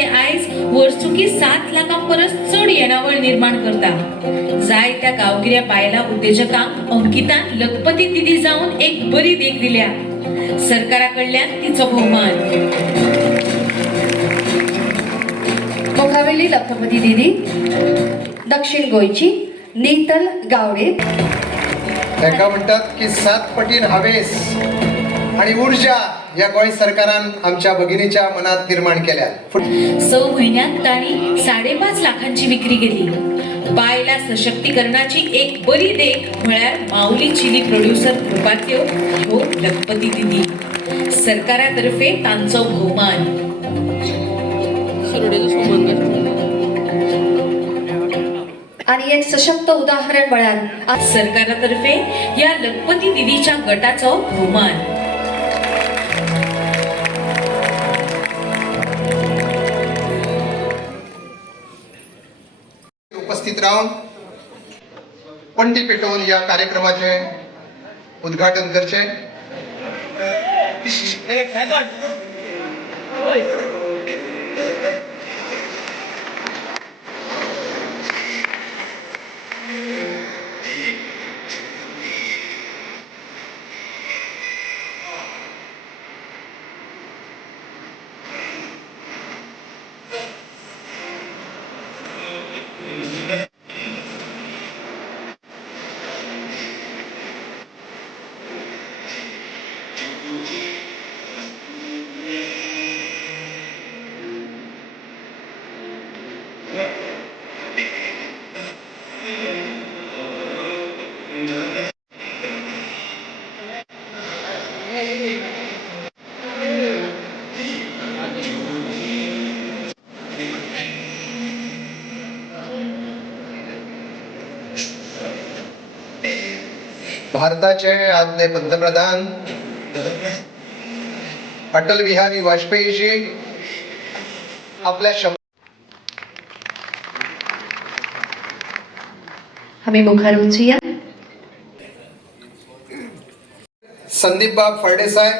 ते आयज वर्सुकी 7 लाखां परस चड येणावळ निर्माण करता। जाय त्या गांवगिऱ्या बायला उद्योजकांक अंकितान लखपती दिदी जावन एक बरी देख दिल्या। सरकारा कडल्यान तिचो भोवमान। मुखावेली लखपती दिदी दक्षिण गोयची नीतल गावडे एका म्हणतात की 7 पटीन हावेस आणि ऊर्जा या गोंय सरकारान आमच्या भगिनीच्या मनात निर्माण केल्या। 6 म्हयन्यांत ताणी 5.5 लाखांची विक्री केली। बायला सशक्तीकरणाची एक बरी देख म्हळ्यार माऊली चिली प्रोड्युसर ग्रुपांतल्यो ह्यो लखपती दिदी। सरकारा तर्फे तांचो भोवमान। आणि एक सशक्त उदाहरण म्हळ्यार सरकारातर्फे या लखपती दिदीच्या गटाचो भोवमान। उपस्थित राहून पणती पेटवून या कार्यक्रमाचे उद्घाटन करचे। भारताचे आदले पंतप्रधान अटल बिहारी वाजपेयी जी आपल्या आम्ही मुखार वचूया। संदीप बाब फळदेसाय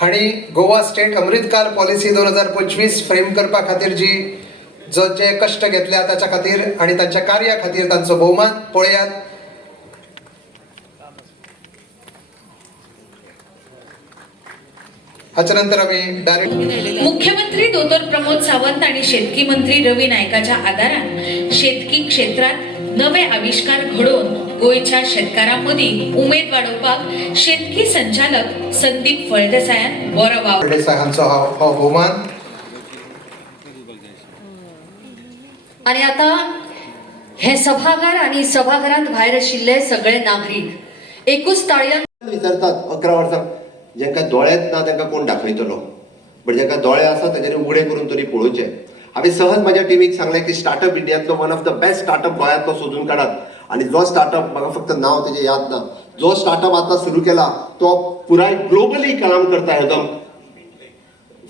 हांणी गोवा स्टेट अमृतकाल पॉलिसी 2025 फ्रेम करपा खातीर जे कष्ट घेतल्या ताच्या खातीर आणि तांच्या कार्या खातीर तांचो भोवमान पळयात। हाच्यानंतर आम्ही डायरेक्ट मुख्यमंत्री दोतोर प्रमोद सावंत आणि शेतकी मंत्री रवी नायकाच्या आदारान शेतकी क्षेत्रात नवे आविष्कार घडोवन गोयच्या शेतकारांमदी उमेद वाडोवपाक शेतकी संचालक संदीप फळदेसायान बरो वावर। फळदेसाय हांचो हो भोवमान। आणि आता हे सभागार आणि सभाघरांत भायर आशिल्ले सगळे नागरिक एकूच ताळयांत विचारतात 11 वर्सां जेंकां दोळ्यात ना तांकां कोण दाखयतलो, बट जेंकां दोळे आसा ताचेर उगडे करून तरी पळोवचे। हांवें सहज म्हाज्या टिमीक सांगलें की स्टार्टअप इंडियांतलो one of the best startup गोंयांतलो सोदून काडात। आणि जो स्टार्टअप म्हाका फक्त नांव तेजें याद ना, जो स्टार्टअप आतां सुरू केला तो पुराय ग्लोबली काम करता एकदम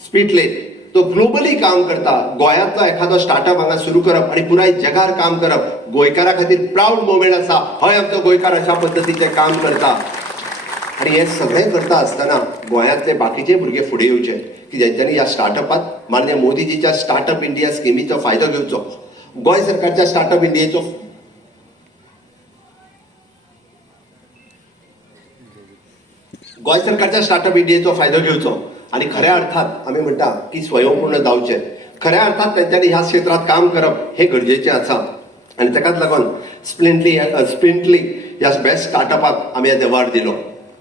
स्पीडले, तो ग्लोबली काम करता। गोंयांतलो एखादो स्टार्टअप हांगा सुरू करप आणि पुराय जगार काम करप गोंयकारा खातीर प्राऊड मोमेंट आसा। हय आमचो गोंयकार अशा पद्दतीचें काम करता। आणि हे सगळें करता आसतना गोंयांतले बाकीचे भुरगे फुडें येवचे की जेंच्यांनी ह्या स्टार्टअपात माननीय मोदीजीच्या स्टार्टअप इंडिया स्किमीचो फायदो घेवचो। गोंय सरकारच्या स्टार्टअप इंडियेचो फायदो घेवचो आणि खऱ्या अर्थात आमी म्हणटा की स्वयंपूर्ण जावचे। खऱ्या अर्थात तेंच्यांनी ह्या क्षेत्रात काम करप हे गरजेचें आसा आणि ताकाच लागून स्प्रिंटली ह्या बेस्ट स्टार्टअपाक आमी आज अवॉर्ड दिलो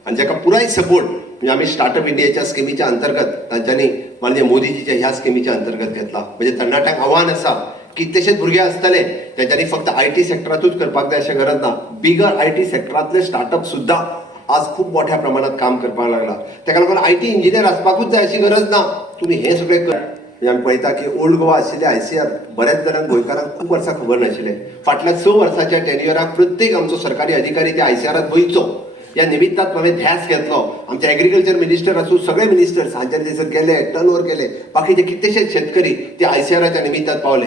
आणि जाका पुराय सपोर्ट म्हणजे आम्ही स्टार्टअप इंडियाच्या स्किमीच्या अंतर्गत तांच्यांनी माननीय मोदीजीच्या ह्या स्किमीच्या अंतर्गत घेतला। म्हणजे तरणाट्यांक आव्हान आसा कितलेशेच भुरगे आसतले त्यांच्यानी फक्त IT सेक्टरातूच करपाक जाय अशें गरज ना। बिगर IT सेक्टरांतले स्टार्टअप सुद्धा आज खूप मोठ्या प्रमाणात काम करपाक लागला। ताका लागून IT इंजिनियर आसपाकूच जाय अशी गरज ना, तुम्ही हे सगळें कर। आमी पळयता की ओल्ड गोवा आशिल्ले ICR बऱ्याच जाणांक गोंयकारांक खूप वर्सां खबर नाशिल्ले। फाटल्या 6 वर्सांच्या टेन्युअराक प्रत्येक आमचो सरकारी अधिकारी त्या ICRात वयचो। या निमित्तात हांवें ध्यास घेतलो। आमचे एग्रीकल्चर मिनिस्टर आसूं सगळे मिनिस्टर्स हांचे थंयसर गेले, टर्नओवर केले। बाकीचे कितलेशेच शेतकरी ते ICRाच्या निमित्तात पावले।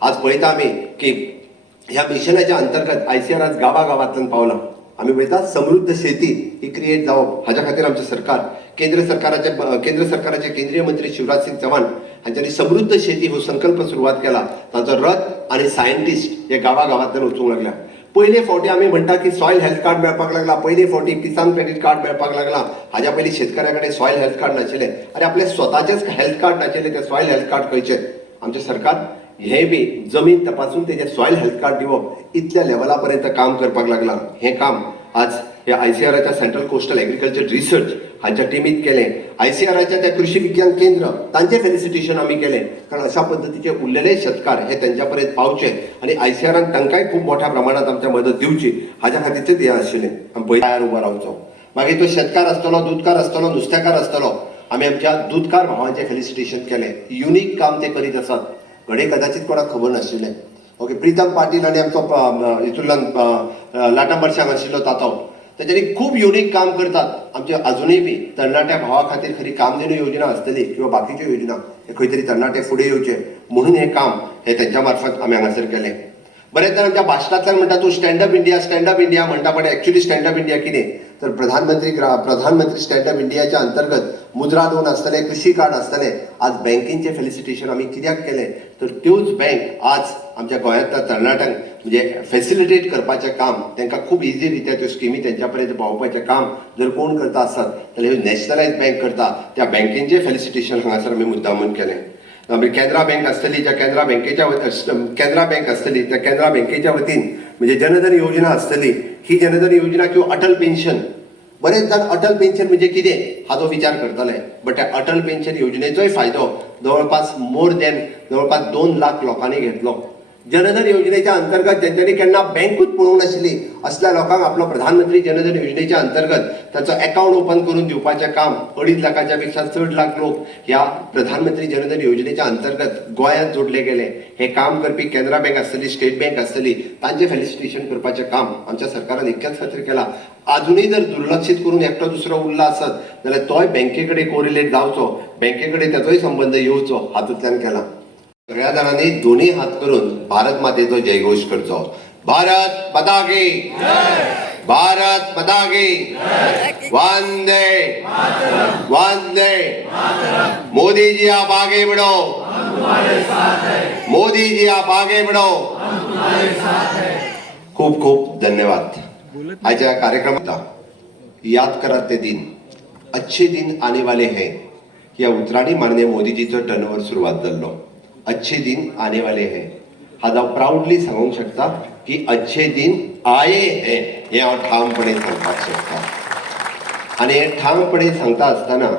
आज पळयता आमी की ह्या मिशनाच्या अंतर्गत ICR आज गावागावांतल्यान पावला। आमी पळयता समृद्ध शेती ही क्रिएट जावप हाच्या खातीर आमचें सरकार केंद्र सरकाराचे केंद्रीय मंत्री शिवराज सिंग चव्हाण हांच्यानी समृद्ध शेती हो संकल्प सुरुवात केला. तांचो रथ आणि सायंटिस्ट हे गावागावांतल्यान वचूंक लागल्या. पयले फावटी आमी म्हणटा की सॉयल हेल्थ कार्ड मेळपाक लागला, पयले फावटी किसान क्रेडिट कार्ड मेळपाक लागला. हाज्या पयलीं शेतकऱ्या कडेन सॉयल हेल्थ कार्ड नाशिल्ले. अरे आपले स्वताचेच हेल्थ कार्ड नाशिल्ले, ते सॉयल हेल्थ कार्ड खंयचे? आमचे सरकार हे बी जमीन तपासून तेजे सॉयल हेल्थ कार्ड दिवप इतल्या लेवला पर्यंत काम करपाक लागला. हे काम आज हे ICARच्या सेंट्रल कोस्टल एग्रीकल्चर रिसर्च हांच्या टिमीत केले. ICARच्या त्या कृषी विज्ञान केंद्र तांचे फेलिसिटेशन आमी केले, कारण अशा पद्दतीचे उरलेले शेतकार हे त्यांच्या पर्यंत पावचे आणि ICARन तांकांय खूप मोठ्या प्रमाणात आमच्या मदत दिवची हाज्या खातीरचेच हे आशिल्लें. आमी पयल्यार उबो रावचो. मागीर तो शेतकार आसतलो, दूधकार आसतलो, नुस्तेकार आसतलो, आमी आमच्या दूधकार भावांचे फेलिसिटेशन केले. युनिक काम ते करीत आसात. घडये कदाचित कोणाक खबर नाशिल्लें. ओके, प्रितम पाटील आणि आमचो हितूंतल्यान लाटांबरशांक आशिल्लो तातो, तेच्यांनी खूब युनिक काम करतात. आमचे अजुनूय बी तरणाट्या भावा खातीर खरी कामधेनू योजना आसतली किंवा बाकीच्यो योजना हे खंय तरी तरणाटे फुडें येवचे म्हणून हे काम हे त्यांच्या मार्फत आमी हांगासर केलें. बरेच जाण आमच्या भाशणांतल्यान म्हणटा तूं स्टँडअप इंडिया म्हणटा, पण एक्चुअली स्टँडअप इंडिया कितें? तर प्रधानमंत्री स्टँडअप इंडियाच्या अंतर्गत मुद्रा लोन आसतले, कृषी कार्ड आसतले. आज बँकेचे फेलिसिटेशन आमी कित्याक केलें? तर त्योच बँक आज आमच्या गोंयांतल्या तरणाट्यांक म्हणजे फेसिलिटेट करपाचें काम, तांकां खूब इजी रित्या त्यो स्किमी तेंच्या पर्यंत पावोवपाचें काम जर कोण करता आसत जाल्यार ह्यो नॅशनलायज बँक करता. त्या बँकेचें फेलिसिटेशन हांगासर आमी मुद्दामून केलें. कॅनरा बँक आसतली, त्या कॅनरा बँकेच्या वतीन म्हणजे जनधन योजना आसतली. ही जनधन योजना किंवा अटल पेन्शन, बरेच जाण अटल पेन्शन म्हणजे कितें हाचो विचार करतले. बट त्या अटल पेन्शन योजनेचोय फायदो जवळपास 2 लाख लोकांनी घेतलो. जनधन योजनेच्या अंतर्गत ज्यांच्यानी केन्ना बँकूच पळोवंक नाशिल्ली असल्या लोकांक आपलो प्रधानमंत्री जनधन योजनेच्या अंतर्गत ताचो अकाउंट ओपन करून दिवपाचें काम 2.5 लाखाच्या पेक्षा चड लाख लोक ह्या प्रधानमंत्री जनधन योजनेच्या अंतर्गत गोंयांत जोडले गेले. हे काम करपी कॅनरा बँक आसतली, स्टेट बँक आसतली, तांचें फेलिसिटेशन करपाचें काम आमच्या सरकारान इतक्याच खातीर केलां. अजुनूय जर दुर्लक्षीत करून एकटो दुसरो उरला आसत जाल्यार तोय बँके कडेन कोरिलेट जावचो, बँके कडेन ताचोय संबंध येवचो हातूंतल्यान केला. सगळ्या जाणांनी दोन्ही हात करून भारत मातेचो जयघोष करचो. भारत माता की जय, भारत माता की जय, वंदे वंदे. मोदी जी आप आगे बढ़ो, हम तुम्हारे साथ हैं. मोदी जी आप आगे बढ़ो, हम तुम्हारे साथ हैं. खूप खूप धन्यवाद. आजच्या कार्यक्रमात याद करा ते दिन, अच्छे दिन आने वाले हैं या उतरांनी माननीय मोदीजीचो टर्नओव्हर सुरुवात जाल्लो. अच्छे दिन आने वाले हैं हांव प्राउडली सांगूंक शकता की अच्छे दिन आये हैं हे हांव ठामपणे सांगपाक शकता. आनी हे ठामपणे सांगता आसतना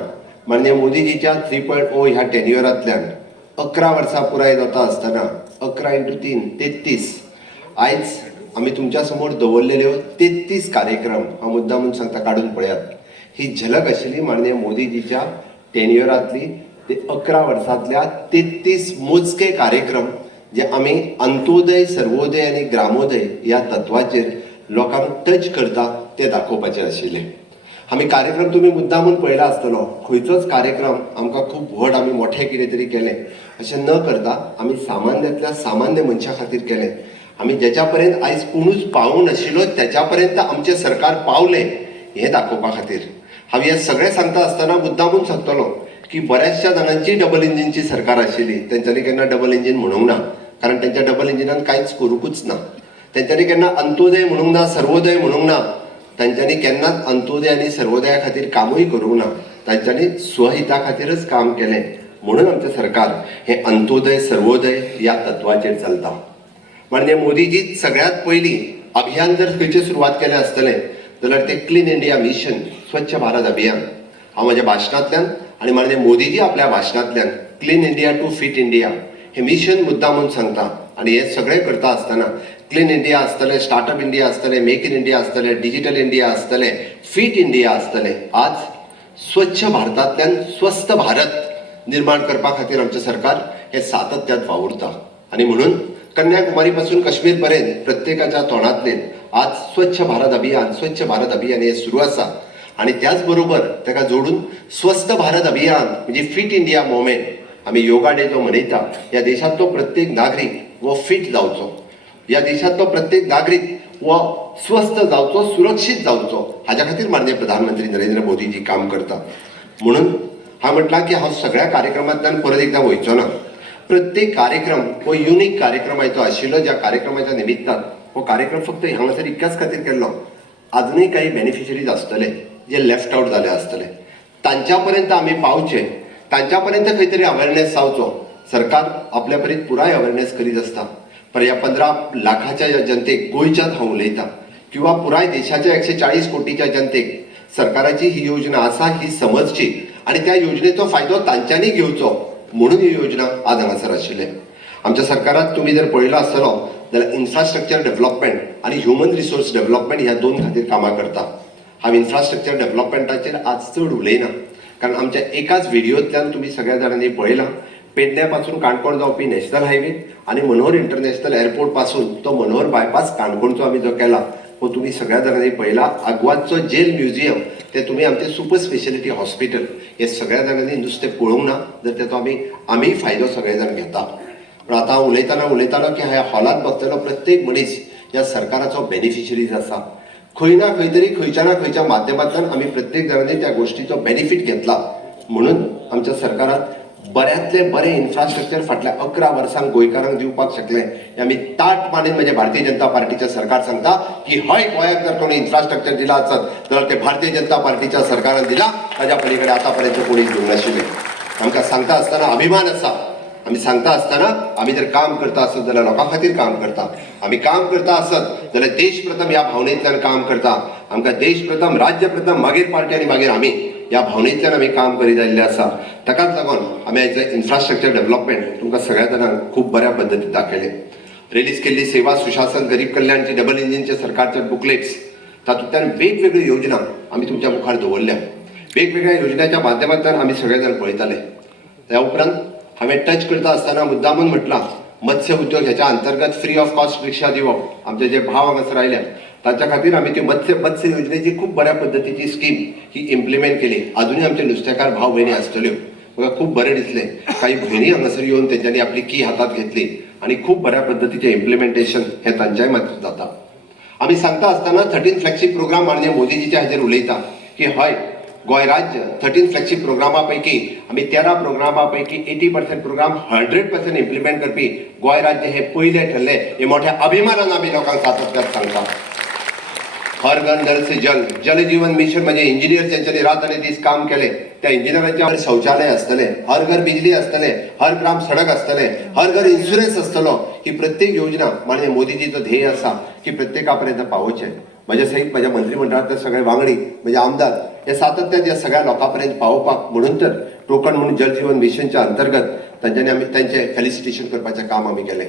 माननीय मोदीजीच्या 3.0 ह्या टेन्युअरांतल्यान 11 वर्सां पुराय जाता आसतना 11 × 3 33 आयज आमी तुमच्या समोर दवरलेल्यो 33 कार्यक्रम हांव मुद्दामून सांगता काडून पळयात. ही झलक आशिल्ली माननीय मोदीजीच्या टेन्युअरांतली. ते 11 वर्सांतल्या 33 मोजके कार्यक्रम जे आमी अंत्योदय, सर्वोदय आणि ग्रामोदय या तत्वाचेर लोकांक टच करता ते दाखोवपाचे आशिल्ले. आमी कार्यक्रम तुमी मुद्दामून पळयला आसतलो. खंयचोच कार्यक्रम आमकां खूब व्हड आमी मोठें कितें तरी केलें अशें न करता आमी सामान्यांतल्या सामान्य मनशा खातीर केलें. आमी जेच्या पर्यंत आयज कोणूच पावूंक नाशिल्लो त्याच्या पर्यंत आमचें सरकार पावलें हें दाखोवपा खातीर. हांव हें सगळें सांगता आसतना मुद्दामून सांगतलो की बऱ्याचशा जाणांची डबल इंजिनची सरकार आशिल्ली. तेंच्यांनी केन्ना डबल इंजिन म्हणूंक ना, कारण त्यांच्या डबल इंजिनान कांयच करूंकूच ना. तेंच्यांनी केन्ना अंत्योदय म्हणूंक ना, सर्वोदय म्हणूंक ना. तांच्यांनी केन्नाच अंत्योदय आनी सर्वोदया खातीर कामूय करूंक ना. तांच्यांनी स्वहिता खातीरच काम केलें. म्हणून आमचें सरकार हे अंत्योदय, सर्वोदय या तत्वाचेर चलता. माननीय मोदीजी सगळ्यात पयलीं अभियान जर खंयचे सुरवात केलें आसतलें जाल्यार ते क्लीन इंडिया मिशन, स्वच्छ भारत अभियान. हांव म्हज्या भाशणांतल्यान आणि माननीय मोदीजी आपल्या भाशणांतल्यान clean India to fit India हे मिशन मुद्दामून सांगता. आणि हे सगळें करता आसतना क्लीन इंडिया आसतलें, स्टार्टअप इंडिया आसतलें, मेक इन इंडिया आसतलें, डिजिटल इंडिया आसतलें, फिट इंडिया आसतलें. आज स्वच्छ भारतांतल्यान स्वस्थ भारत निर्माण करपा खातीर आमचें सरकार हे सातत्यात वावुरता. आणि म्हणून कन्याकुमारी पासून काश्मीर पर्यंत प्रत्येकाच्या तोंडांतल्यान आज स्वच्छ भारत अभियान हे सुरू आसा. आणि त्याच बरोबर ताका जोडून स्वस्थ भारत अभियान म्हणजे फिट इंडिया मुवमेंट आमी योगा डे जो मनयता. ह्या देशांतलो प्रत्येक नागरीक वो फिट जावचो, ह्या देशांतलो प्रत्येक नागरीक वो स्वस्थ जावचो, सुरक्षीत जावचो हाच्या खातीर माननीय प्रधानमंत्री नरेंद्र मोदीजी काम करता. म्हणून हा म्हटला की हा सगळ्या कार्यक्रमांतल्यान परत एकदा वयचो ना. प्रत्येक कार्यक्रम हो युनिक कार्यक्रम आहे तो आशिल्लो, ज्या कार्यक्रमाच्या निमित्तान हो कार्यक्रम फक्त हांगासर इतक्याच खातीर केल्लो. अजूनही काही बेनिफिशरीज आसतले जे लेफ्ट आउट जाले आसतले, तांच्या पर्यंत आमी पावचे, तांच्या पर्यंत खंय तरी अवेअरनेस जावचो. सरकार आपल्या परीत पुराय अवेअरनेस करीत आसता, पण ह्या 15 लाखाच्या जनतेक गोंयच्याच हांव उलयतां किंवा पुराय देशाच्या 140 कोटीच्या जनतेक सरकाराची ही योजना आसा ही समजची आणि त्या योजनेचो फायदो तांच्यांनी घेवचो म्हणून ही योजना आज हांगासर आशिल्ले. आमच्या सरकारात तुम्ही जर पळयलो आसतलो जाल्यार इन्फ्रास्ट्रक्चर डेव्हलपमेंट आणि ह्युमन रिसोर्स डेव्हलपमेंट ह्या 2 खातीर कामां करता. हांव इन्फ्रास्ट्रक्चर डेव्हलपमेंटाचेर आज चड उलयना, कारण आमच्या एकाच व्हिडिओंतल्यान तुम्ही सगळ्या जाणांनी पळयलां पेडण्या पासून काणकोण जावपी नॅशनल हायवे आणि मनोहर इंटरनॅशनल एअरपोर्ट पासून तो मनोहर बायपास काणकोणचो आमी जो केला हो तुम्ही सगळ्या जाणांनी पळयला. आग्वादचो जेल म्युझियम ते तुम्ही आमचे सुपर स्पेशालिटी हॉस्पिटल हे सगळ्या जाणांनी नुसते पळोवंक ना, जर तेचो आमी फायदो सगळे जाण घेता. पण आता हांव उलयताना की ह्या हॉलांत बसलेलो प्रत्येक मनीस ह्या सरकाराचो बेनिफिशरीज आसा. खंय ना खंय तरी खंयच्या ना खंयच्या माध्यमांतल्यान आमी प्रत्येक जाणांनी त्या गोष्टीचो बेनिफीट घेतला. म्हणून आमच्या सरकारात बऱ्यांतले बरें इन्फ्रास्ट्रक्चर फाटल्या 11 वर्सांक गोंयकारांक दिवपाक शकले हे आमी ताटपणान म्हणजे भारतीय जनता पार्टीचे सरकार सांगता की हय गोंयाक जर कोणी इन्फ्रास्ट्रक्चर दिला आसत जाल्यार ते भारतीय जनता पार्टीच्या सरकारान दिला, ताज्या पलीकडे आतापर्यंत कोणी दिवंक नाशिल्ले. आमकां सांगता आसतना अभिमान आसा. आमी सांगता आसतना आमी जर काम करता आसत जाल्यार लोकां खातीर काम करता. आमी काम करता आसत जाल्यार देश प्रथम ह्या भावनेंतल्यान काम करता. आमकां देश प्रथम, राज्य प्रथम, मागीर पार्टी आनी मागीर आमी ह्या भावनेंतल्यान आमी काम करीत आयिल्ले आसा. ताकाच लागून आमी आयज इन्फ्रास्ट्रक्चर डेव्हलपमेंट तुमकां सगळ्या जाणांक खूब बऱ्या पद्दतीन दाखयले. रिलीज केल्ली सेवा सुशासन गरीब कल्याणची डबल इंजिनचे सरकारचे बुकलेट्स, तातूंतल्यान वेगवेगळ्यो योजना आमी तुमच्या मुखार दवरल्या. वेगवेगळ्या योजनेच्या माध्यमांतल्यान आमी सगळे जाण पळयताले. त्या उपरांत हांवें टच करता आसतना मुद्दामून म्हटलां मत्स्य उद्योग ह्याच्या अंतर्गत फ्री ऑफ कॉस्ट रिक्षा दिवप. आमचे जे भाव हांगासर आयल्या ताच्या खातीर आमी ती मत्स्य योजनेची खूब बऱ्या पद्दतीची स्कीम ही इम्प्लिमेंट केली. अजूनही आमचे नुस्तेकार भाव भयणी आसतल्यो. म्हाका खूब बरें दिसलें, काही भयणी हांगासर येवन तेंच्यांनी आपली की हातात घेतली आणि खूब बऱ्या पद्दतीचें इम्प्लिमेंटेशन हें तांच्याय मात्र जाता. आमी सांगता आसतना 13 फ्लॅगशीप प्रोग्राम म्हणजे मोदीजीच्या हाजेर उलयता की हय गोंय राज्य 13 फ्लॅगशीप प्रोग्रामा पैकी आमी 13 प्रोग्रामा पैकी 80% प्रोग्राम 100% इम्प्लिमेंट करपी गोंय राज्य हे पयले ठरले. हे मोठ्या अभिमानान आमी लोकांक सातत्यान सांगता. हर घर नल से जल, जल जीवन मिशन म्हणजे इंजिनियर त्यांच्यानी रात आणि दीस काम केले. त्या इंजिनियरांच्या शौचालय असतले, हर घर बिजली असतले, हर ग्राम सडक असतले, हर घर इन्शुरन्स असतलो. ही प्रत्येक योजना म्हणजे मोदीजीचं ध्येय असा की प्रत्येकापर्यंत पावोवचे. माझ्या सहित माझ्या मंत्रिमंडळातले सगळे वांगडी म्हणजे आमदार हे सातत्यान या सगळ्या लोकांपर्यंत पावोवपाक म्हणून तर टोकन म्हणून जल जीवन मिशनच्या अंतर्गत त्यांच्यानी आम्ही त्यांचे फेलिसिटेशन करपाचे काम आम्ही केले.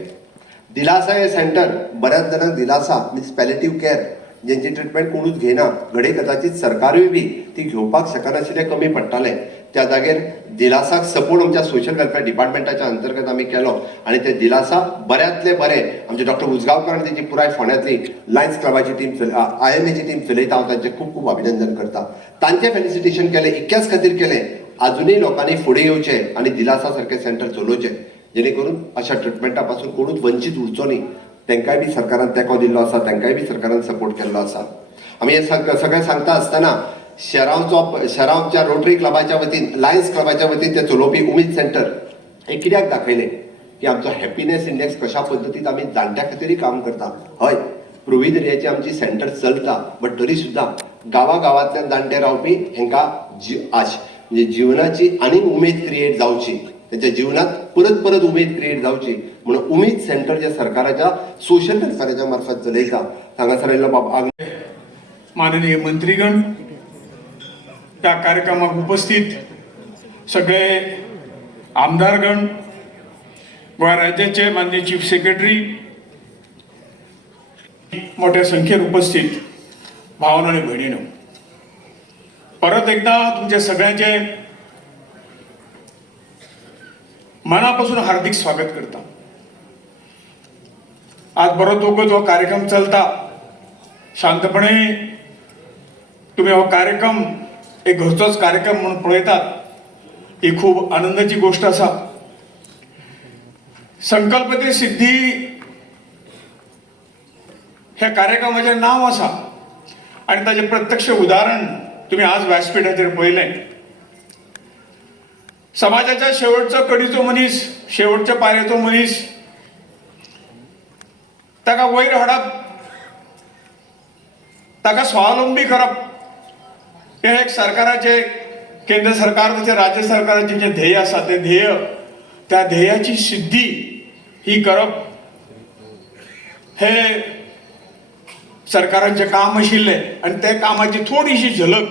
दिलासा हे सेंटर बऱ्याच जणांक दिलासा मीन्स पॅलेटिव्ह केअर ज्यांची ट्रीटमेंट कोणूच घेना, घडे कदाचित सरकारूय बी ती घेवपाक शकनाशिल्ले, कमी पडटाले. त्या जागेर दिलासाक सपोर्ट आमच्या सोशल वेलफेअर डिपार्टमेंटाच्या अंतर्गत आम्ही केलो आणि ते दिलासा बऱ्यातले बरे आमचे डॉक्टर उजगांवकर आणि त्यांची पुराय फोंड्यातली लायन्स क्लबाची टीम IMAची टीम चलयता. हांव तांचे खूब खूब अभिनंदन करता. तांचे फेलिसिटेशन केले इतक्याच खातीर केले अजूनही लोकांनी फुडें येवचे आणि दिलासा सारखे सेंटर चलोवचे जेणे करून अशा ट्रिटमेंटा पासून कोणूच वंचित उरचो न्ही. तांकांय बी सरकारान तेंको दिल्लो आसा, तांकांय बी सरकारान सपोर्ट केल्लो आसा. आमी हे सगळें सांगता आसतना शरावच्या रोटरी क्लबाच्या वतीन लायन्स क्लबाच्या वतीन ते चलोवपी उमेद सेंटर हे कित्याक दाखयले की आमचो हॅपीनेस इंडेक्स कशा पद्दतीन आमी जाणट्या खातीरय काम करता. हय प्रोव्हिजन एरियाची आमची सेंटर चलता, बट तरी सुद्दां गांवांतल्यान जाणटे रावपी हांकां म्हणजे जीवनाची आनीक उमेद क्रिएट जावची, त्यांच्या जीवनात परत उमेद क्रिएट जावची म्हणून उमेद सेंटर जे सरकाराच्या सोशल वेलफेअराच्या मार्फत चलयता. हांगासर आयिल्लो बाब माननीय मंत्रीगण, त्या कार्यक्रमाक उपस्थित सगळे आमदारगण, गोंय राज्याचे माननीय चीफ सेक्रेटरी, मोठ्या संख्येन उपस्थित भावांनो आणि भयणींनो, परत एकदा तुमचे सगळ्यांचे मनापासून हार्दिक स्वागत करता. आज बरो दोगो जो कार्यक्रम चलता शांतपणे तुम्ही हो कार्यक्रम एक घरचोच कार्यक्रम म्हणून पळयतात ही खूप आनंदाची गोष्ट असा. संकल्प ते सिद्धी ह्या कार्यक्रमाचे नाव असा आणि ताचे प्रत्यक्ष उदाहरण तुम्ही आज व्यासपीठाचेर पळयलें. समाजाच्या शेवटचा कडीचो मनीस, शेवटच्या पायऱ्याचो मनीस ताका वयर हाडप, ताका स्वावलंबी करप हे एक सरकाराचे, केंद्र सरकाराचे, राज्य सरकाराचे जे ध्येय आसा ते ध्येय, त्या ध्येयाची सिद्धी ही करप हे सरकारांचे काम आशिल्ले आणि त्या कामाची थोडीशी झलक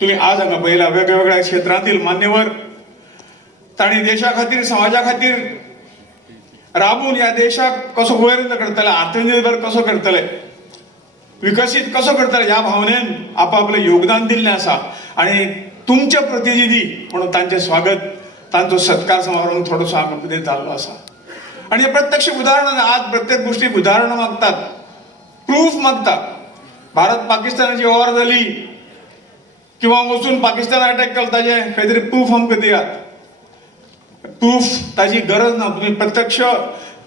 तुम्ही आज हांगा पळयला. वेगवेगळ्या क्षेत्रांतील मान्यवर तांणी देशा खातीर, समाजा खातीर राबून ह्या देशाक कसो वयर करतले, आत्मनिर्भर कसो करतले, विकसीत कसो करतले ह्या भावनेन आपापलें योगदान दिल्लें आसा. आणि तुमचे प्रतिनिधी म्हणून तांचें स्वागत, तांचो सत्कार समारंभ थोडोसो हांगा कितें जाल्लो आसा. आणि हे प्रत्यक्ष उदाहरण, आज प्रत्येक गोष्टीक उदाहरण मागतात, प्रूफ मागतात. भारत पाकिस्तानाची वॉर जाली किंवा वचून पाकिस्तान अटॅक केलो ताजे खंय तरी प्रूफ आमकां दियात. प्रूफ ताची गरज ना. तुम्ही प्रत्यक्ष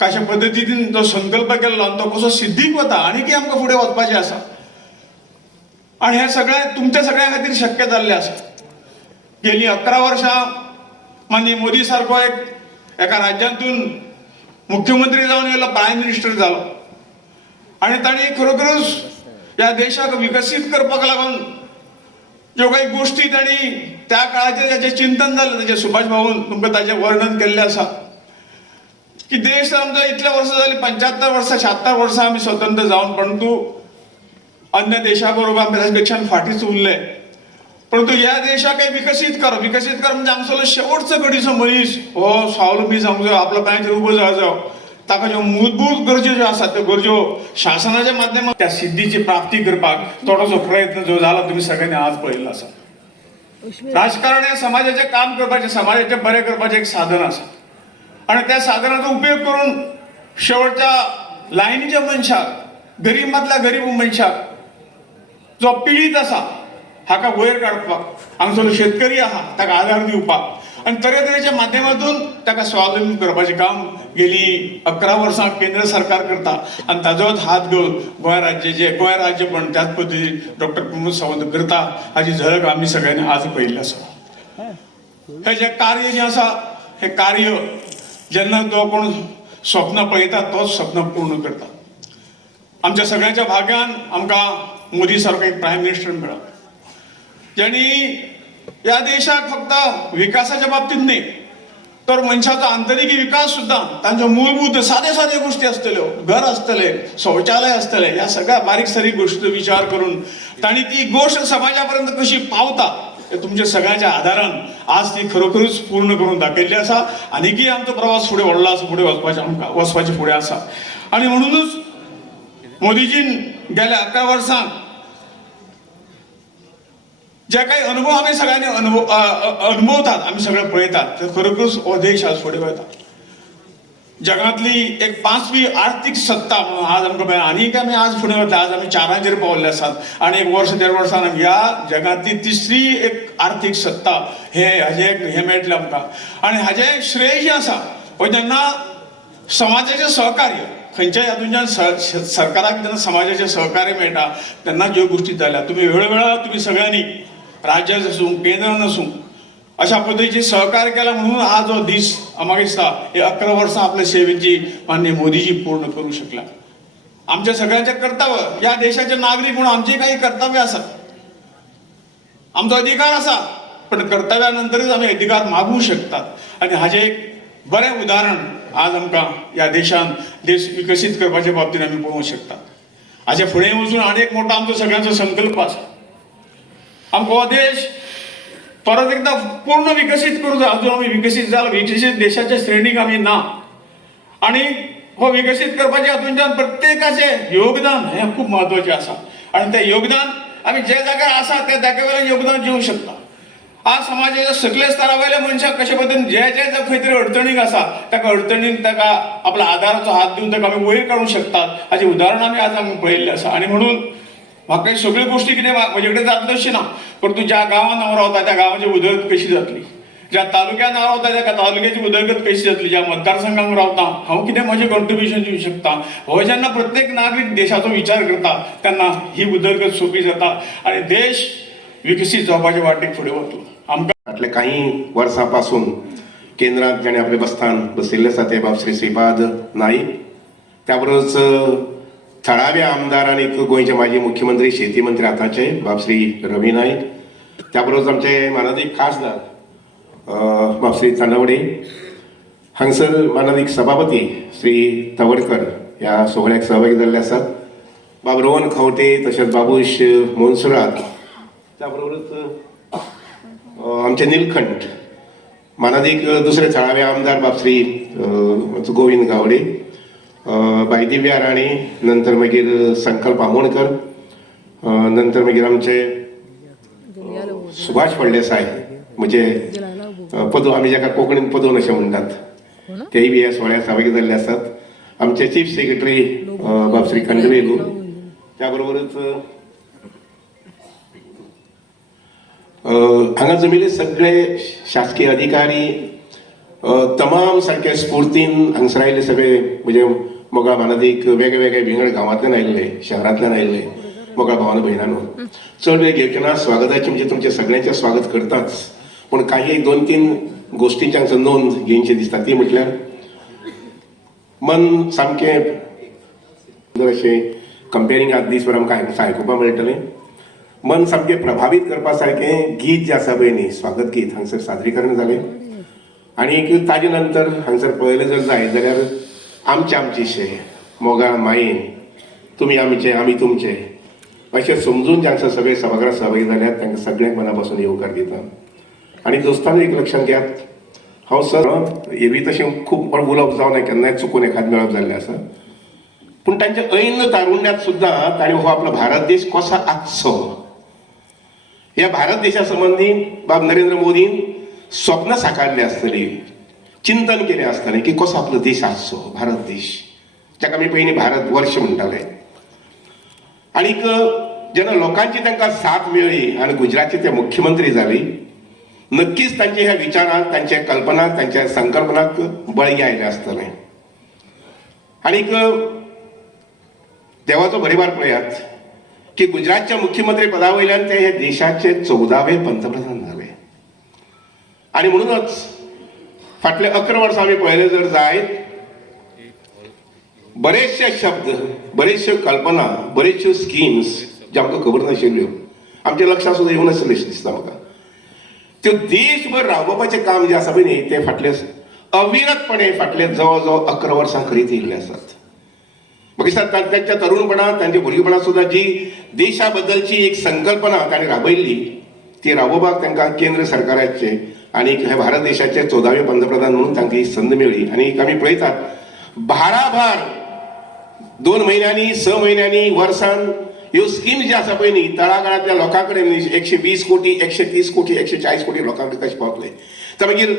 कशा पद्दतीन जो संकल्प केल्लो आनी तो कसो सिद्धीक वता, आनीकय आमकां फुडें वचपाचें आसा. आणि हे सगळें तुमच्या सगळ्यां खातीर शक्य जाल्लें आसा. गेलीं 11 वर्सां माननीय मोदी सारको एका राज्यांतून मुख्यमंत्री जावन येयलो, प्रायम मिनिस्टर जालो आणि तांणी खरोखरूच ह्या देशाक विकसीत करपाक लागून ज्यो काही गोष्टी तांणी त्या काळाचेर ताचें चिंतन जालें, ताचें सुभाष भाऊन तुमकां ताचें वर्णन केल्लें आसा की देश आमचो इतले वर्सां जालीं, 75 वर्सां 76 वर्सां आमी स्वतंत्र जावन, परंतु अन्य देशा बरोबर आमी ताचे पेक्षा फाटींच उरले. परंतु ह्या देशाक विकसीत करप म्हणजे आमचो शेवटचो घडीचो मनीस हो स्वावलंबी जावंक जाय, आपल्या पांयाचेर उबो जावं, ताका ज्यो मूलभूत गरजो ज्यो आसात त्यो गरजो शासनाच्या माध्यमांतल्यान त्या सिद्धीची प्राप्ती करपाक थोडोसो प्रयत्न जो जाला तुम्ही सगळ्यांनी आज पळयल्लो आसा. राजकारण हे समाजाचें काम करपाचें, समाजाचें बरें करपाचें एक साधन आसा आणि त्या साधनाचो उपयोग करून शेवटच्या लायनीच्या मनशाक, गरीबांतल्या गरीब मनशाक जो पीडित आसा हाका वयर काडपाक, हांगसरलो शेतकरी आहा ताका आदार दिवपाक आणि तरेतरेच्या माध्यमातून ताका स्वावलंबी करपाचें काम गेलीं 11 वर्सां केंद्र सरकार करता आणि ताजोच हात घेवन गोंय राज्य पण त्याच पद्दतीन डॉक्टर प्रमोद सावंत करता हाची झलक आमी सगळ्यांनी आज पळयल्ली आसा. हे जे कार्य जें आसा, हे कार्य जेन्ना तो कोण स्वप्न पळयता तोच स्वप्न पूर्ण करता. आमच्या सगळ्यांच्या भाग्यान आमकां मोदी सारको एक प्रायम मिनिस्टर मेळ्ळा, ज्यांनी या देशाक फक्त विकासाच्या बाबतीत न्ही तर मनशाचो आंतरिक विकास सुद्धा, तांच्यो मूलभूत सादे सादे गोष्टी आसतल्यो, घर आसतलें, शौचालय आसतलें, ह्या सगळ्या बारीक सारीक गोष्टी विचार करून तांणी ती गोष्ट समाजापर्यंत कशी पावता हे तुमच्या सगळ्यांच्या आदारान आज ती खरोखरूच पूर्ण करून दाखयल्ली आसा. आनीकय आमचो प्रवास फुडें व्हडलो आसा, फुडें वचपाचें फुडें आसा. आणि म्हणूनच मोदीजीन गेल्या 11 वर्सांक जे काही अनुभव आमी सगळ्यांनी अनुभवतात, आमी सगळे पळयतात, ते खरोखरूच हो देश आज फुडें वता. जगांतली एक 5वी आर्थीक सत्ता म्हणून आज आमकां मेळ्ळा. आनीक आमी आज फुडें वता. आज आमी 4रांचेर पावल्ले आसात आणि 1 वर्स 1.5 वर्सान ह्या जगांतली 3री एक आर्थीक सत्ता हे मेळटलें आमकां. आणि हाजें श्रेय जें आसा हो जेन्ना समाजाचें सहकार्य, खंयच्याय हातूंतल्यान सरकाराक जेन्ना समाजाचें सहकार्य मेळटा तेन्ना ज्यो गोष्टी जाल्या, तुम्ही वेळोवेळा तुम्ही सगळ्यांनी राज्यात आसूं केंद्रान आसूं अशा पद्दतीचे सहकार्य केला म्हणून आज जो दीस म्हाका दिसता हे 11 वर्सां आपल्या सेवेची माननीय मोदीजी पूर्ण करूं शकला. आमच्या सगळ्यांचें कर्तव्य, या देशाचे नागरीक म्हणून आमचे काही कर्तव्य आसात, आमचो अधिकार आसा, पण कर्तव्या नंतरच आमी अधिकार मागूं शकतात. आणि हाजें एक बरें उदाहरण आज आमकां ह्या देशान देश विकसीत करपाच्या बाबतींत आमी पळोवंक शकतात. हाचे फुडें वचून आनी एक मोठो आमचो सगळ्यांचो संकल्प आसा. आमकां हो देश परत एकदा पूर्ण विकसीत करूं जाय. अजून आमी विकसीत देशाच्या श्रेणीक आमी ना. आणि हो विकसीत करपाच्या हातूंतल्यान प्रत्येकाचें योगदान हें खूब म्हत्वाचें आसा. आणि तें योगदान आमी जे जाग्यार आसा त्या जाग्या वयलें योगदान दिवंक शकता. आज समाजाच्या सगळे स्तरा वयल्या मनशाक कशे पद्दतीन जे खंय तरी अडचणीक आसा ताका अडचणीक ताका आपल्या आदाराचो हात दिवन ताका आमी वयर काडूंक शकतात. हाचें उदाहरण आमी पळयल्लें आसा. आणि म्हणून म्हाका सगळ्यो गोश्टी कितें म्हजे कडेन जातल्यो अशें ना, परंतु ज्या गांवांत हांव रावता त्या गांवाची उदरगत कशी जातली, ज्या तालुक्यान हांव रावता त्या तालुक्याची उदरगत कशी जातली, ज्या मतदारसंघांत रावता हांव कितें म्हजें कॉन्ट्रिब्युशन दिवंक शकता, हो जेन्ना प्रत्येक नागरीक देशाचो विचार करता तेन्ना ही उदरगत सोपी जाता आणि देश विकसीत जावपाचे वाटेक फुडें वतलो. आमकां फाटल्या काही वर्सांपासून केंद्रात जेणे आपले बस्थान बसयल्ले आसा ते बाब श्री श्रीपाद नाईक, त्या बरोबरच थळाव्या आमदार आनी गोंयचे माजी मुख्यमंत्री शेती मंत्री आतांचे बाब श्री रवी नाईक, त्या बरोबरच आमचे माननीय खासदार बाब श्री चांदवडे, हांगसर माननीय सभापती श्री तवडकर ह्या सोहळ्याक सहभागी जाल्ले आसात, बाब रोहन खंवटे तशेंच बाबूश मोनसुरात, त्या बरोबरच आमचे निलखंठ माननीय दुसरे थळावे आमदार बाब श्री गोविंद गावडे, बाई दिव्या राणे, नंतर मागीर संकल्प आमोणकर, नंतर मागीर आमचे सुभाष फळदेसाय म्हणजे पदो आमी जाका कोंकणीन पदोन अशें म्हणटात, तेय बी ह्या सुवाळ्याक सहभागी जाल्ले आसात. आमचे चीफ सेक्रेटरी बाब श्री खंडवेलू, त्या बरोबरच हांगा जमिल्ले सगळे शासकीय अधिकारी तमाम सारके स्फूर्तीन हांगसर आयिल्ले सगळे म्हणजे मोगा मानदीक वेगळे वेगळे विंगड गांवांतल्यान आयिल्ले, शहरांतल्यान आयिल्ले मोगा भावानो भयणानो, चड वेळ घेवचे ना. स्वागताचे म्हणजे तुमचे सगळ्यांचे स्वागत करताच, पूण काही एक 2-3 गोश्टींची हांगसर नोंद घेवची दिसता. ती म्हटल्यार मन सामकें अशें कंपेरिंग आतां दीस भर आमकां आयकुपाक मेळटलें. मन सामकें प्रभावीत करपा सारकें गीत जें आसा पळय न्ही, स्वागत गीत हांगसर सादरीकरण जालें. आनी ताजे नंतर हांगसर पळयलें जर जायत जाल्यार आमचे आमचेशे मोगा मायेन तुमी आमचे आमी तुमचे अशें समजून जे हांगसर सगळे सभागृहात सहभागी जाल्यात तांकां सगळ्यांक मना पासून येवकार दिता. आनी दोस्तांनो एक लक्षात घेयात, हांव सर हें तशें खूब उलोवप जावना, केन्नाय चुकून एखाद मेळप जाल्लें आसा, पूण तांच्या ऐन तारुण्यात सुद्दां ताणें हो आपलो भारत देश कसो आसचो ह्या भारत देशा संबंधी बाब नरेंद्र मोदीन स्वप्न साकारले आसतली, चिंतन केलें आसतलें की कसो आपलो देश आसचो, भारत देश जाका आमी पयलीं भारत वर्ष म्हणटाले. आनीक जेन्ना लोकांची तांकां साथ मेळ्ळी आनी गुजरातचे ते मुख्यमंत्री जाली, नक्कीच तांचे ह्या विचारांक, तांच्या कल्पनाक, तांच्या संकल्पनाक बळगी आयलें आसतलें. आनीक देवाचो बरेबार पळयात की गुजरातच्या मुख्यमंत्री पदा वयल्यान ते हे देशाचे 14वे पंतप्रधान जाले. आनी म्हणूनच फाटले 11 वर्सां आमी पळयले जर जायत, बरेचशे शब्द, बरेचश्यो कल्पना, बरेचश्यो स्किम्स ज्यो आमकां खबर नाशिल्ल्यो, आमच्या लक्षांत सुद्दां येवं नाशिल्लें अशें दिसता म्हाका. त्यो देशभर राबोवपाचें काम जें आसा पळय न्ही, ते फाटले अविरतपणे फाटले जवळ जवळ 11 वर्सां करीत येयल्ले आसात. म्हाका दिसता त्यांच्या तरुणपणांत, तांच्या भुरगेपणांत सुद्दां जी देशा बद्दलची एक संकल्पना ताणें राबयल्ली, ती राबोवपाक तांकां केंद्र सरकाराचे आनी ह्या भारत देशाचे 14वे पंतप्रधान म्हणून तांकां ही संद मेळ्ळी. आनी आमी पळयतात भाराभार 2 म्हयन्यांनी, 6 म्हयन्यांनी, वर्सान ह्यो स्कीम ज्यो आसा पळय न्ही, तळागाळांतल्या लोकां कडेन 120 कोटी, 130 कोटी, 140 कोटी लोकां कडेन कशें पावतले. तर मागीर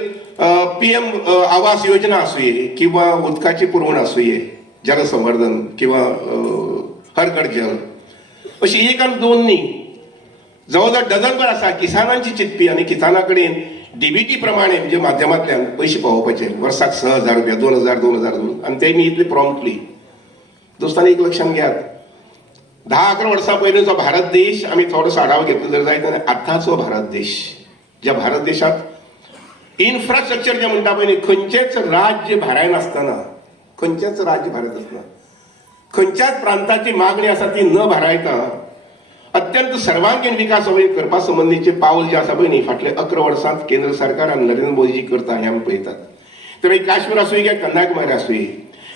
PM आवास योजना आसूये किंवा उदकाची पुरवण आसूये, जल संवर्धन किंवा हर घर जल, अशी 1 आनी 2 न्ही, जवळजवळ डझनभर आसा किसानांची चिंतपी. आनी किसाना कडेन DBT प्रमाणे म्हणजे माध्यमांतल्यान पयशे पावोवपाचे, वर्साक 6,000 रुपया, 2,000, 2,000 आनी तेमी इतले प्रॉम्प्टली. दोस्तांनी एक लक्षात घेयात, 10-11 वर्सां पयलींचो भारत देश आमी थोडोसो आढावो घेतलो जर जायत जाल्यार आतांचो भारत देश, ज्या भारत देशांत इन्फ्रास्ट्रक्चर जें म्हणटा पळय न्ही, खंयचेच राज्य भायर नासतना, खंयचेच राज्य भायर आसना, खंयच्याच प्रांताची मागणी आसा ती न भारायता अत्यंत सर्वांगीण विकास करपा संबंधीचे पावल जे आसा पळय न्ही, फाटले 11 वर्सांत केंद्र सरकार आनी नरेंद्र मोदीजी करता हें आमी पळयतात. ते मागीर काश्मीर आसूं काय कन्याकुमारी आसूं,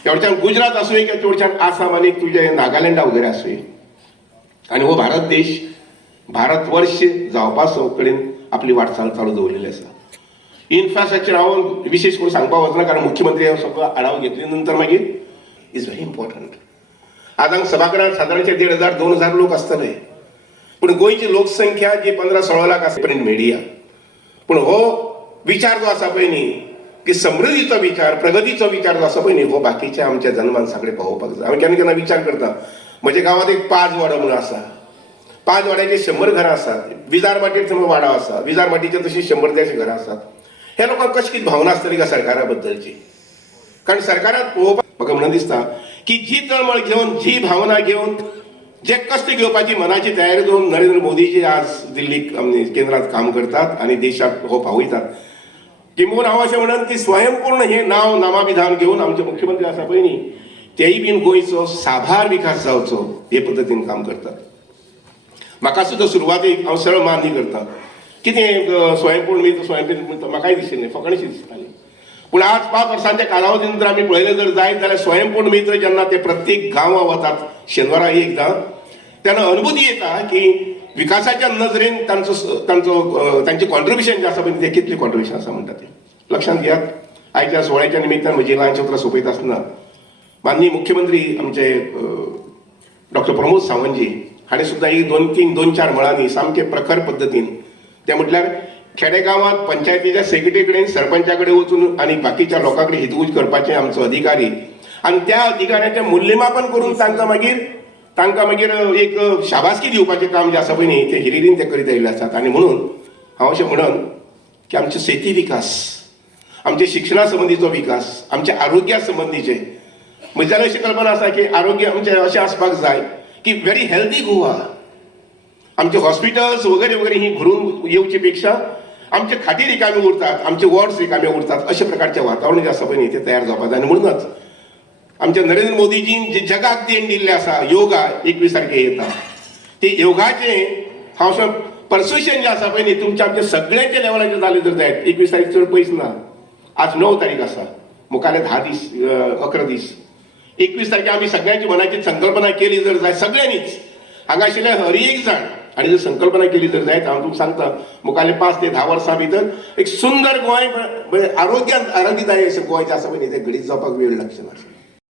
ह्या गुजरात आसूं काय ते आसाम आनी तुजे नागालँडा वगैरे आसूं, आनी हो भारत देश भारतवर्ष जावपा कडेन आपली वाटचाल चालू दवरलेली आसा. इन्फ्रास्ट्रक्चर हांव विशेश करून सांगपाक वचना, कारण मुख्यमंत्री हांव सगळो आढावो घेतले नंतर मागीर इज व्हेरी इम्पॉर्टंट. आज हांगा सभागृहांत सादारणचे 1,500-2,000 लोक आसतले, पूण गोंयची लोकसंख्या जी 15-16 लाख आसा प्रिंट मिडिया. पूण हो विचार जो आसा पळय न्ही, की समृद्धीचो विचार, प्रगतीचो विचार जो आसा पळय न्ही, हो बाकीच्या आमच्या जन्मान सगळे पावोवपाक जाय. हांव केन्ना केन्ना विचार करता, म्हज्या गांवांत एक 5 वाडो म्हणून आसा, 5 वाड्याचे 100 घरां आसात. विजार माटीर थंय वाडो आसा, विजार माटीचे तशी 100-150 घरां आसात. हे लोकांक कशी कितें भावना आसतली का सरकारा बद्दलची? कारण सरकाराक पळोवपाक म्हाका म्हणून दिसता की जी तळमळ घेवन, जी भावना घेवन जे कष्ट घेवपाची मनाची तयारी करून नरेंद्र मोदीजी आज दिल्ली केंद्रात काम करतात आणि देशात हो पावयतात. किंबहुना हांव अशें म्हणन की स्वयंपूर्ण हे नांव नामाभिधान घेवन आमचे मुख्यमंत्री आसा पळय न्ही तेय बीन गोंयचो साबार विकास जावचो हे पद्दतीन काम करतात. म्हाका सुद्दां सुरवातेक हांव सरळ मान्य करता कितें स्वयंपूर्ण मित्र म्हाकाय दिशिल्लें फकाणीशी दिसताली. पूण आज 5 वर्सांच्या कालावधीन जर आमी पळयलें जर जायत जाल्यार स्वयंपूर्ण मित्र जेन्ना ते प्रत्येक गांवां वतात शेनवारा एकदां तेन्ना अनुभूती येता की विकासाच्या नजरेन तांचें कॉन्ट्रिब्युशन जें आसा पळय तें कितलें कॉन्ट्रिब्युशन आसा म्हणटा तें लक्षांत घेयात. आयच्या सुवाळ्याच्या निमित्तान म्हजी ल्हानशी उतरां सोंपयता आसतना माननीय मुख्यमंत्री आमचे डॉक्टर प्रमोद सावंतजी हाणें सुद्दां एक 2-4 मळांनी सामके प्रखर पद्दतीन ते म्हटल्यार खेडेगांवांत पंचायतीच्या सेक्रेटरी कडेन सरपंचा कडेन वचून आनी बाकीच्या लोकां कडेन हितगुज करपाचें आमचो अधिकारी आनी त्या अधिकाऱ्याचें मूल्यमापन करून तांकां मागीर एक शाबासकी दिवपाचें काम जें आसा पळय न्ही तें हिरिरीन ते करीत आयिल्ले आसात. आनी म्हणून हांव अशें म्हणन की आमचो शेती विकास, आमच्या शिक्षणा संबंधीचो विकास, आमच्या आरोग्या संबंधीचे म्हज्यान अशी कल्पना आसा की आरोग्य आमचें अशें आसपाक जाय की व्हेरी हेल्दी गोवा. आमचे हॉस्पिटल्स वगैरे वगैरे ही भरून येवचे पेक्षा आमचे खाटी रिकामे उरतात, आमचे वॉर्ड्स रिकामे उरतात अशा प्रकारचें वातावरण जें आसा पळय न्ही तें तयार जावपाक जाय. आनी म्हणूनच आमच्या नरेंद्र मोदीजीन जे जगाक देण दिल्लें आसा योगा 21 तारखेर येता ते योगाचें हांव अशें परस्युशन जें आसा पळय न्ही तुमच्या आमच्या सगळ्यांच्या लेवलाचेर जालें जर जायत 21 तारीख चड पयस ना. आज 9 तारीख आसा मुखाल्ले 10 दीस 11 दीस 21 तारखेर आमी सगळ्यांची मनाची संकल्पना केली जर जाय सगळ्यांनीच हांगा आशिल्ले हर एक जाण आणि जर संकल्पना केली तर जायत हांव तुमकां सांगता मुखाल्ले 5 ते 10 वर्सां भितर एक सुंदर गोंय आरोग्यांत आनंदीदायी अशें गोंय जें आसा पळय न्ही तें घडीत जावपाक वेळ लागचे ना.